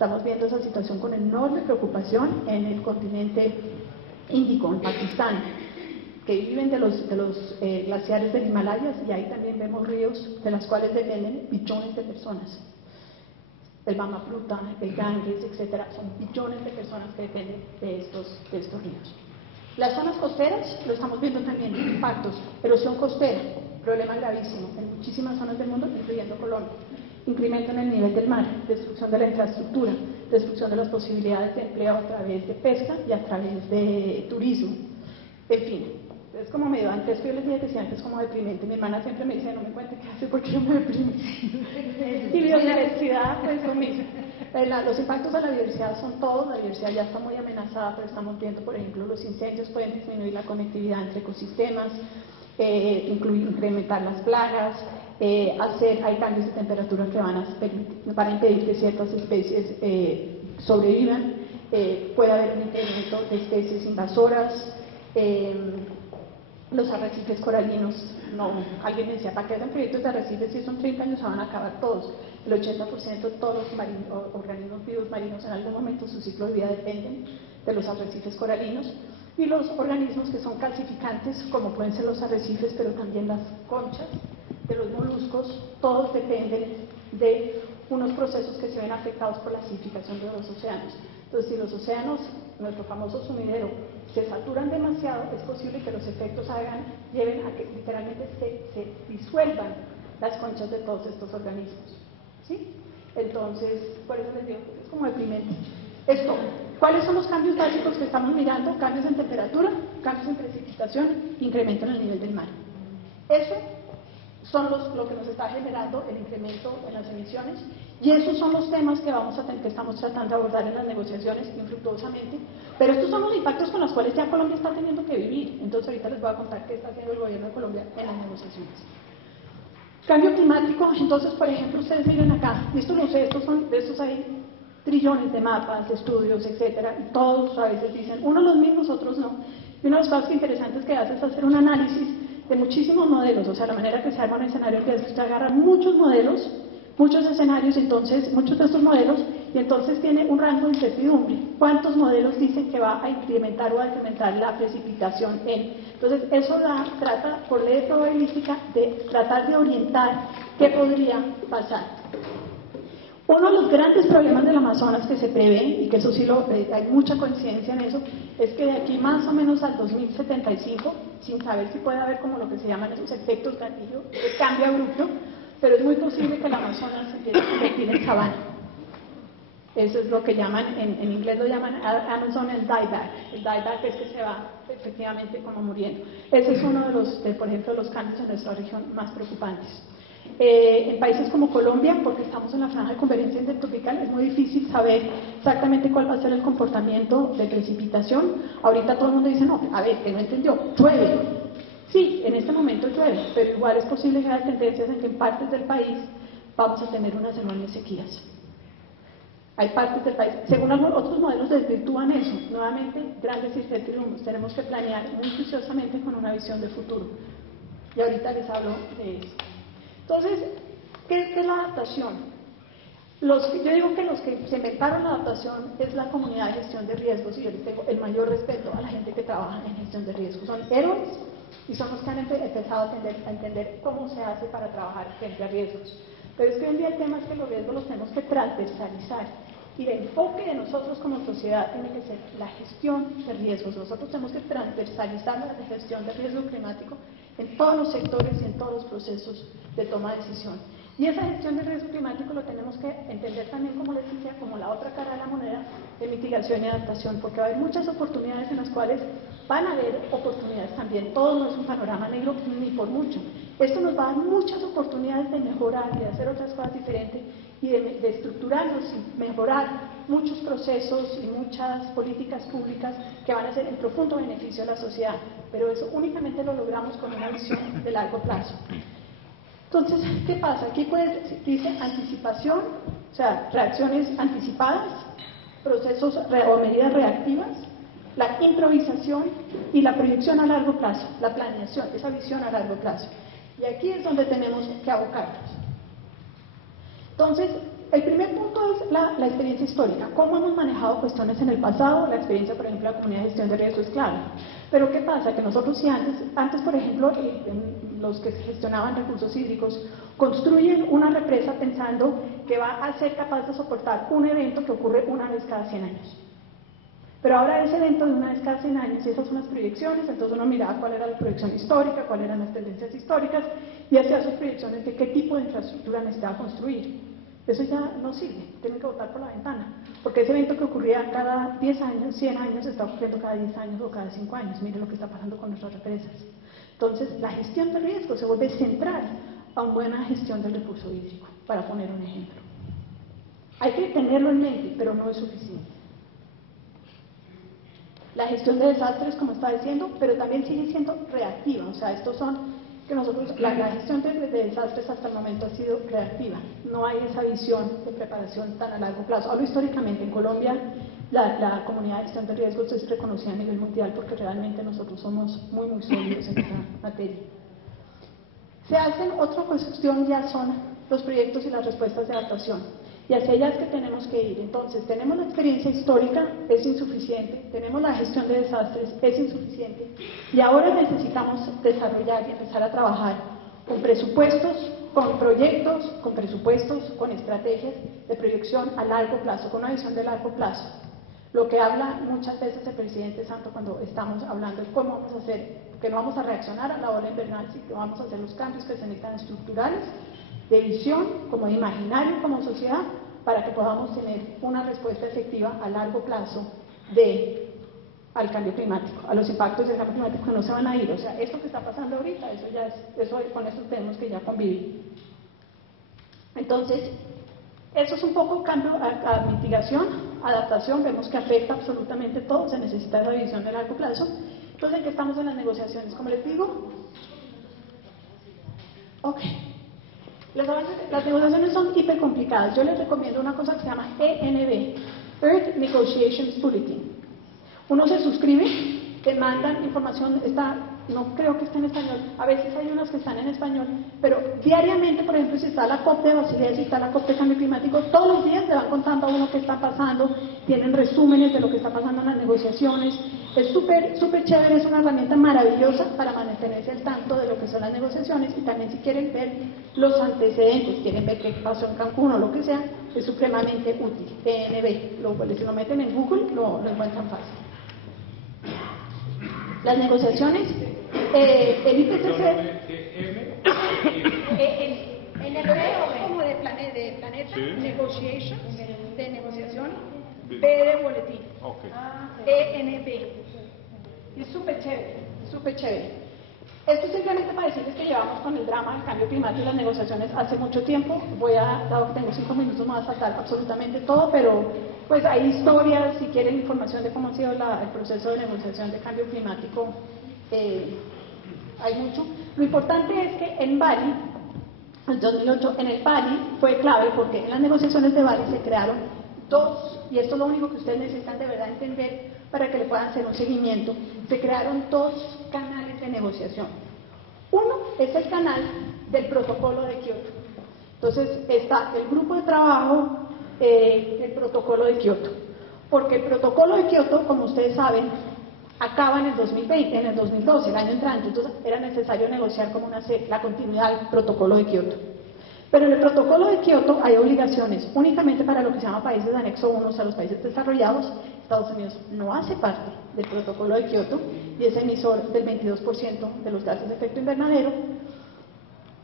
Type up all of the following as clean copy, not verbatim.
Estamos viendo esa situación con enorme preocupación en el continente Índico, en Pakistán, que viven de los glaciares del Himalaya, y ahí también vemos ríos de los cuales dependen billones de personas. El Brahmaputra, el Ganges, etcétera, son billones de personas que dependen de estos ríos. Las zonas costeras, lo estamos viendo también, impactos, erosión costera, problema gravísimo en muchísimas zonas del mundo, incluyendo Colombia. Incremento en el nivel del mar, destrucción de la infraestructura, destrucción de las posibilidades de empleo a través de pesca y a través de turismo. En fin, es como medio, antes yo les dije que sí, antes como deprimente. Mi hermana siempre me dice, no me cuente qué hace porque yo me deprimo. Y biodiversidad, pues lo mismo. Los impactos a la diversidad son todos, la diversidad ya está muy amenazada, pero estamos viendo, por ejemplo, los incendios pueden disminuir la conectividad entre ecosistemas, incrementar las plagas, hay cambios de temperatura que van a impedir que ciertas especies sobrevivan, puede haber un incremento de especies invasoras, los arrecifes coralinos, alguien me decía, ¿para qué hacen proyectos de arrecifes si son 30 años se van a acabar todos? El 80% de todos los organismos vivos marinos en algún momento su ciclo de vida dependen de los arrecifes coralinos, y los organismos que son calcificantes, como pueden ser los arrecifes, pero también las conchas de los moluscos, todos dependen de unos procesos que se ven afectados por la acidificación de los océanos. Entonces, si los océanos, nuestro famoso sumidero, se saturan demasiado, es posible que los efectos lleven a que literalmente se disuelvan las conchas de todos estos organismos, ¿sí? Entonces, por eso les digo que es como deprimente. Esto, ¿cuáles son los cambios básicos que estamos mirando? Cambios en temperatura, cambios en precipitación, incremento en el nivel del mar. Eso son lo que nos está generando el incremento en las emisiones, y esos son los temas que que estamos tratando de abordar en las negociaciones infructuosamente, pero estos son los impactos con los cuales ya Colombia está teniendo que vivir. Entonces ahorita les voy a contar qué está haciendo el gobierno de Colombia en las negociaciones. Cambio climático, entonces por ejemplo ustedes miren acá, esto no sé, estos hay trillones de mapas, de estudios, etcétera, y todos a veces dicen, unos los mismos, otros no. Y una de las cosas interesantes que hace es hacer un análisis de muchísimos modelos, o sea, la manera que se arma un escenario que es que usted agarra muchos modelos, muchos escenarios, entonces, muchos de estos modelos, y entonces tiene un rango de incertidumbre. ¿Cuántos modelos dicen que va a incrementar o a decrementar la precipitación en? Entonces, eso trata, por ley probabilística, de tratar de orientar qué podría pasar. Uno de los grandes problemas del Amazonas que se prevé, y que eso sí hay mucha coincidencia en eso, es que de aquí más o menos al 2075, sin saber si puede haber como lo que se llaman esos efectos gatillo, de cambio abrupto, pero es muy posible que el Amazonas se empiece a convertir en sabana. Eso es lo que llaman, en inglés lo llaman Amazonian dieback. El dieback es que se va efectivamente como muriendo. Ese es uno de los, por ejemplo, los cambios en nuestra región más preocupantes. En países como Colombia, porque estamos en la franja de convergencia intertropical, es muy difícil saber exactamente cuál va a ser el comportamiento de precipitación. Ahorita todo el mundo dice, no, a ver, que no entendió, llueve. Sí, en este momento llueve, pero igual es posible que haya tendencias en que en partes del país vamos a tener unas enormes sequías. Hay partes del país, según otros modelos desvirtúan eso, nuevamente grandes incertidumbres, tenemos que planear muy juiciosamente con una visión de futuro. Y ahorita les hablo de eso. Entonces, ¿qué es la adaptación? Yo digo que los que se inventaron la adaptación es la comunidad de gestión de riesgos, y yo les tengo el mayor respeto a la gente que trabaja en gestión de riesgos. Son héroes y son los que han empezado a entender cómo se hace para trabajar frente a riesgos. Pero es que hoy en día el tema es que los riesgos los tenemos que transversalizar, y el enfoque de nosotros como sociedad tiene que ser la gestión de riesgos. Nosotros tenemos que transversalizar la gestión de riesgo climático en todos los sectores y en todos los procesos de toma de decisión. Y esa gestión de riesgo climático lo tenemos que entender también, como les decía, como la otra cara de la moneda de mitigación y adaptación, porque va a haber muchas oportunidades en las cuales van a haber oportunidades también. Todo no es un panorama negro ni por mucho. Esto nos va a dar muchas oportunidades de mejorar, de hacer otras cosas diferentes y de estructurarnos y mejorar muchos procesos y muchas políticas públicas que van a ser en profundo beneficio de la sociedad, pero eso únicamente lo logramos con una visión de largo plazo. Entonces, ¿qué pasa? Aquí dice anticipación, o sea, reacciones anticipadas, procesos o medidas reactivas, la improvisación y la proyección a largo plazo, la planeación, esa visión a largo plazo. Y aquí es donde tenemos que abocarnos. Entonces, el primer punto es la experiencia histórica, cómo hemos manejado cuestiones en el pasado. La experiencia, por ejemplo, de la comunidad de gestión de riesgo es clave. Pero ¿qué pasa? Que nosotros si antes por ejemplo, los que gestionaban recursos hídricos, construyen una represa pensando que va a ser capaz de soportar un evento que ocurre una vez cada 100 años. Pero ahora ese evento de una vez cada 100 años, y esas son las proyecciones, entonces uno miraba cuál era la proyección histórica, cuáles eran las tendencias históricas, y hacía sus proyecciones de qué tipo de infraestructura necesitaba construir. Eso ya no sirve, tienen que botar por la ventana, porque ese evento que ocurría cada 10 años, 100 años, está ocurriendo cada 10 años o cada 5 años. Miren lo que está pasando con nuestras represas. Entonces, la gestión de riesgo se vuelve central a una buena gestión del recurso hídrico, para poner un ejemplo. Hay que tenerlo en mente, pero no es suficiente. La gestión de desastres, como estaba diciendo, pero también sigue siendo reactiva. O sea, estos son que nosotros, la gestión de desastres hasta el momento ha sido reactiva. No hay esa visión de preparación tan a largo plazo. Hablo históricamente, en Colombia la comunidad de gestión de riesgos es reconocida a nivel mundial porque realmente nosotros somos muy sólidos en esa materia. Se hacen otra cuestión, ya son los proyectos y las respuestas de adaptación. Y hacia ellas que tenemos que ir. Entonces, tenemos la experiencia histórica, es insuficiente, tenemos la gestión de desastres, es insuficiente, y ahora necesitamos desarrollar y empezar a trabajar con presupuestos, con proyectos, con estrategias de proyección a largo plazo, con una visión de largo plazo. Lo que habla muchas veces el presidente Santos cuando estamos hablando de cómo vamos a hacer, que no vamos a reaccionar a la ola invernal, sino que vamos a hacer los cambios que se necesitan estructurales, de visión, como de imaginario como sociedad, para que podamos tener una respuesta efectiva a largo plazo al cambio climático, a los impactos del cambio climático que no se van a ir. O sea, esto que está pasando ahorita, con eso tenemos que ya convivir. Entonces, eso es un poco cambio a mitigación, adaptación, vemos que afecta absolutamente todo, se necesita esa visión de largo plazo. Entonces, ¿en qué estamos en las negociaciones? Como les digo, ok. Las negociaciones son hiper complicadas. Yo les recomiendo una cosa que se llama ENB, Earth Negotiations Bulletin. Uno se suscribe, te mandan información, no creo que esté en español, a veces hay unas que están en español, pero diariamente, por ejemplo, si está la COP de Basilea, si está la COP de Cambio Climático, todos los días le van contando a uno qué está pasando, tienen resúmenes de lo que está pasando en las negociaciones. Es súper chévere, es una herramienta maravillosa para mantenerse al tanto de lo que son las negociaciones, y también si quieren ver los antecedentes, quieren ver qué pasó en Cancún o lo que sea, es supremamente útil. ENB, si lo meten en Google lo encuentran fácil. Las negociaciones, el IPCC, NB como de planeta, ¿sí? Negotiations, de negociación, B de boletín, okay. ENB, es súper chévere. Esto es simplemente para decirles que llevamos con el drama del cambio climático y las negociaciones hace mucho tiempo. Dado que tengo 5 minutos, no voy a saltar absolutamente todo, pero pues hay historias, si quieren información de cómo ha sido el proceso de negociación de cambio climático, hay mucho. Lo importante es que en Bali, en 2008, en el Bali fue clave porque en las negociaciones de Bali se crearon y esto es lo único que ustedes necesitan de verdad entender para que le puedan hacer un seguimiento, se crearon 2 canales de negociación. Uno es el canal del protocolo de Kioto. Entonces está el grupo de trabajo del protocolo de Kioto, porque el protocolo de Kioto, como ustedes saben, acaba en el 2020, en el 2012, el año entrante, entonces era necesario negociar como la continuidad del protocolo de Kioto. Pero en el protocolo de Kioto hay obligaciones únicamente para lo que se llama países de anexo 1, o sea, los países desarrollados. Estados Unidos no hace parte del protocolo de Kioto y es emisor del 22% de los gases de efecto invernadero.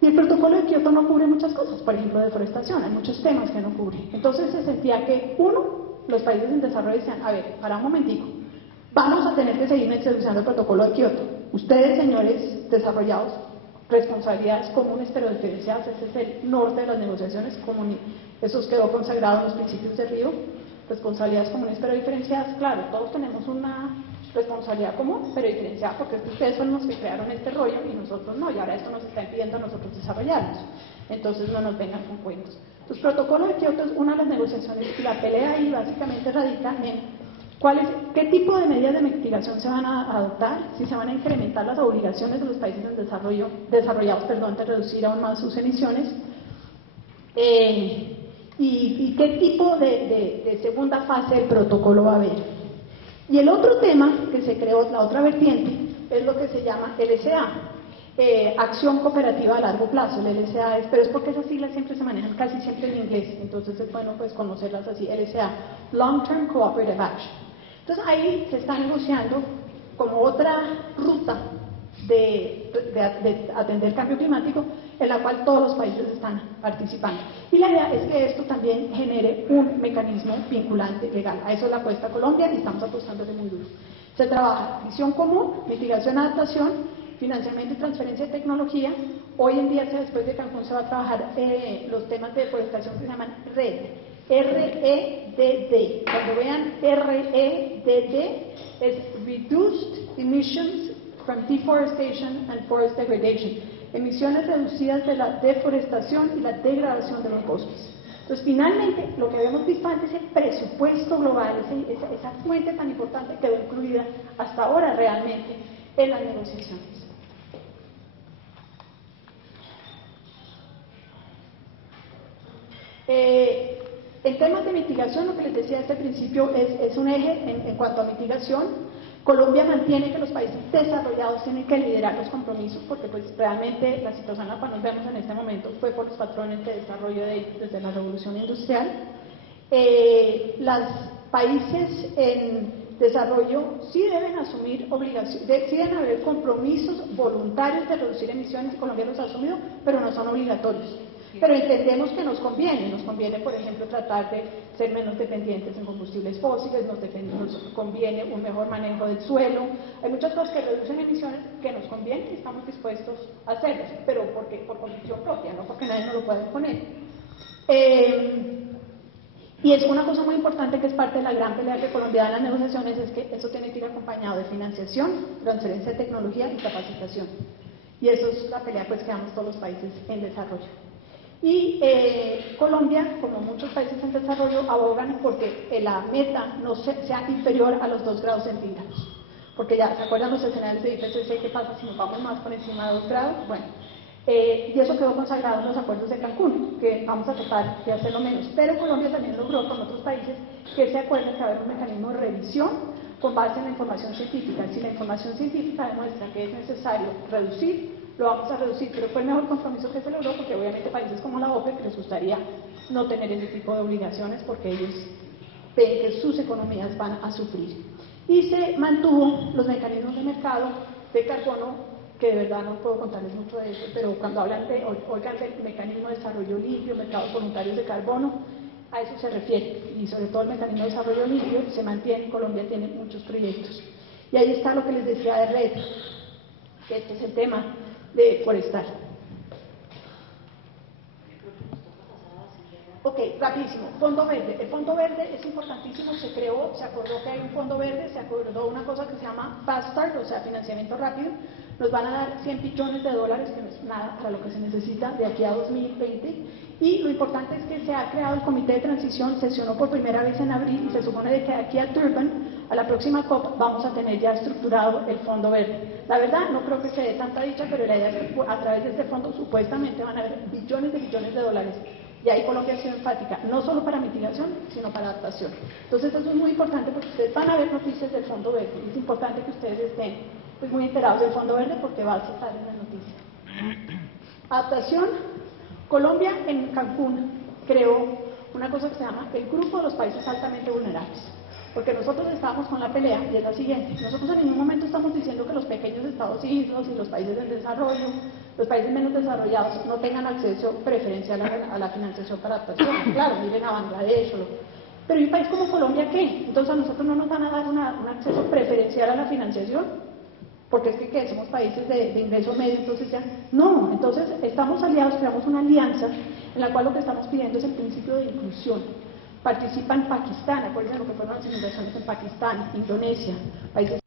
Y el protocolo de Kioto no cubre muchas cosas, por ejemplo, deforestación, hay muchos temas que no cubre. Entonces se sentía que, los países en desarrollo decían, a ver, para un momentico, vamos a tener que seguir utilizando el protocolo de Kioto. Ustedes, señores desarrollados, responsabilidades comunes pero diferenciadas, ese es el norte de las negociaciones comunes, eso quedó consagrado en los principios de Río, responsabilidades comunes pero diferenciadas. Claro, todos tenemos una responsabilidad común pero diferenciada porque ustedes son los que crearon este rollo y nosotros no, y ahora esto nos está impidiendo a nosotros desarrollarnos, entonces no nos vengan con cuentos. Entonces, el protocolo de Kioto es una de las negociaciones y la pelea ahí básicamente radica en ¿qué tipo de medidas de mitigación se van a adoptar? Si se van a incrementar las obligaciones de los países en desarrollados de reducir aún más sus emisiones. Y y qué tipo de segunda fase del protocolo va a haber. Y el otro tema que se creó, la otra vertiente, es lo que se llama LCA, Acción Cooperativa a Largo Plazo. El LCA es, pero es porque esas siglas siempre se manejan casi siempre en inglés, entonces es bueno pues conocerlas así, LCA, Long Term Cooperative Action. Entonces ahí se está negociando como otra ruta de atender el cambio climático, en la cual todos los países están participando. Y la idea es que esto también genere un mecanismo vinculante legal. A eso le apuesta Colombia y estamos apostándole muy duro. Se trabaja visión común, mitigación, adaptación, financiamiento y transferencia de tecnología. Hoy en día, después de Cancún, se va a trabajar los temas de deforestación que se llaman REDD. REDD. Cuando vean REDD, es Reduced Emissions from Deforestation and Forest Degradation. Emisiones reducidas de la deforestación y la degradación de los bosques. Entonces, finalmente, lo que habíamos visto antes, el presupuesto global, esa fuente tan importante, quedó incluida hasta ahora realmente en las negociaciones. En temas de mitigación, lo que les decía desde el principio es un eje en cuanto a mitigación. Colombia mantiene que los países desarrollados tienen que liderar los compromisos, porque pues realmente la situación en la cual nos vemos en este momento fue por los patrones de desarrollo desde la revolución industrial. Los países en desarrollo sí deben asumir obligaciones, sí deben haber compromisos voluntarios de reducir emisiones, Colombia los ha asumido, pero no son obligatorios. Pero entendemos que nos conviene, por ejemplo, tratar de ser menos dependientes en combustibles fósiles, nos conviene un mejor manejo del suelo, hay muchas cosas que reducen emisiones que nos conviene y estamos dispuestos a hacerlas, pero por convicción propia, no porque nadie nos lo pueda imponer. Y es una cosa muy importante que es parte de la gran pelea que Colombia da en las negociaciones, es que eso tiene que ir acompañado de financiación, transferencia de tecnología y capacitación. Y eso es la pelea pues, que damos todos los países en desarrollo. Y Colombia, como muchos países en desarrollo, abogan porque la meta no sea inferior a los 2 grados centígrados. Porque ya, ¿se acuerdan los escenarios de IPCC? ¿Qué pasa si nos vamos más por encima de 2 grados? Bueno, y eso quedó consagrado en los acuerdos de Cancún, que vamos a tratar de hacerlo menos. Pero Colombia también logró con otros países que se acuerden que va a haber un mecanismo de revisión con base en la información científica. Si la información científica demuestra que es necesario reducir, lo vamos a reducir, pero fue el mejor compromiso que se logró, porque obviamente países como la OPEP les gustaría no tener ese tipo de obligaciones porque ellos ven que sus economías van a sufrir. Y se mantuvo los mecanismos de mercado de carbono, que de verdad no puedo contarles mucho de eso, pero cuando hablan oigan del mecanismo de desarrollo limpio, mercados voluntarios de carbono, a eso se refiere, y sobre todo el mecanismo de desarrollo limpio se mantiene. Colombia tiene muchos proyectos. Y ahí está lo que les decía de REDD, que este es el tema de forestal. Ok, rapidísimo. Fondo verde. El fondo verde es importantísimo, se acordó que hay un fondo verde, se acordó una cosa que se llama Fast Start, o sea, financiamiento rápido. Nos van a dar $100 billones, que no es nada para lo que se necesita de aquí a 2020. Y lo importante es que se ha creado el comité de transición, sesionó por primera vez en abril, y se supone de que aquí a Durban, a la próxima COP, vamos a tener ya estructurado el fondo verde. La verdad, no creo que se dé tanta dicha, pero la idea es que a través de este fondo supuestamente van a haber billones de billones de dólares. Y ahí Colombia ha sido enfática, no solo para mitigación, sino para adaptación. Entonces eso es muy importante porque ustedes van a ver noticias del Fondo Verde. Es importante que ustedes estén pues, muy enterados del Fondo Verde porque va a estar en la noticia. Adaptación. Colombia en Cancún creó una cosa que se llama el Grupo de los Países Altamente Vulnerables. Porque nosotros estábamos con la pelea y es la siguiente. Nosotros en ningún momento estamos diciendo que los pequeños estados islos y los países en desarrollo, los países menos desarrollados, no tengan acceso preferencial a la financiación para adaptación. Claro, miren a Bangladesh pero ¿y un país como Colombia qué? Entonces a nosotros no nos van a dar un acceso preferencial a la financiación, porque es que somos países de ingreso medio, entonces ya, no, entonces estamos aliados, creamos una alianza en la cual lo que estamos pidiendo es el principio de inclusión. Participan Pakistán, acuérdense lo que fueron las inundaciones en Pakistán, Indonesia, países